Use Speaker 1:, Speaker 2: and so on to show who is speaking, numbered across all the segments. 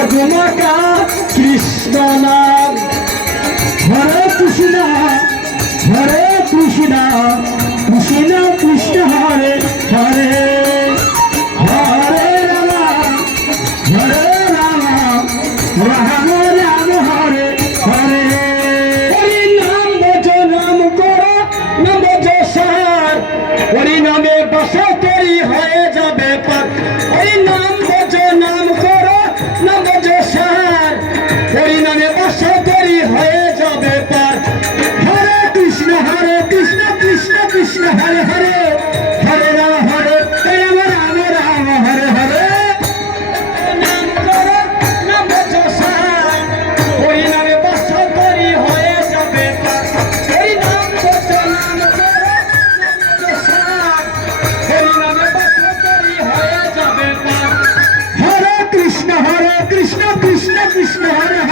Speaker 1: यमुना का कृष्ण नाम।
Speaker 2: हरे कृष्णा हरे कृष्णा, कृष्ण कृष्ण, हरे हरे। हरे रामा हरे रामा, राम। কৃষ্ণ হরে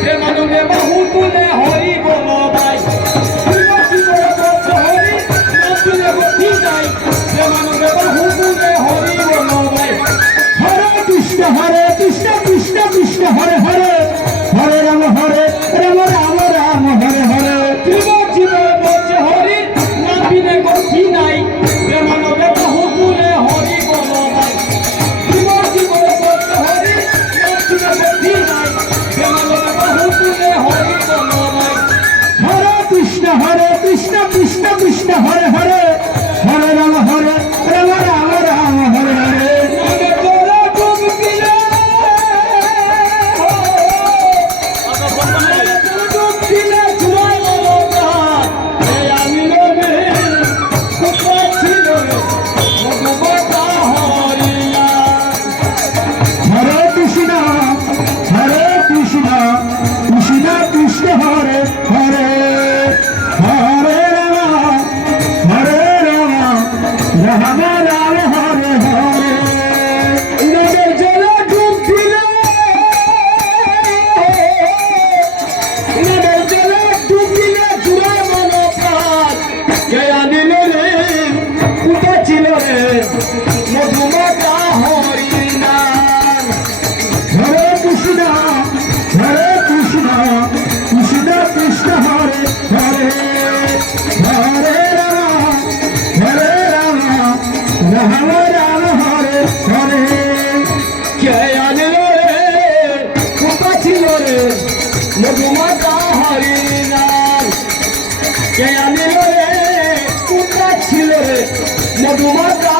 Speaker 1: Queimando meu é barruco মধুমাতা Hari নাম কে আনিল রে কোথা ছিল রে মধুমাতা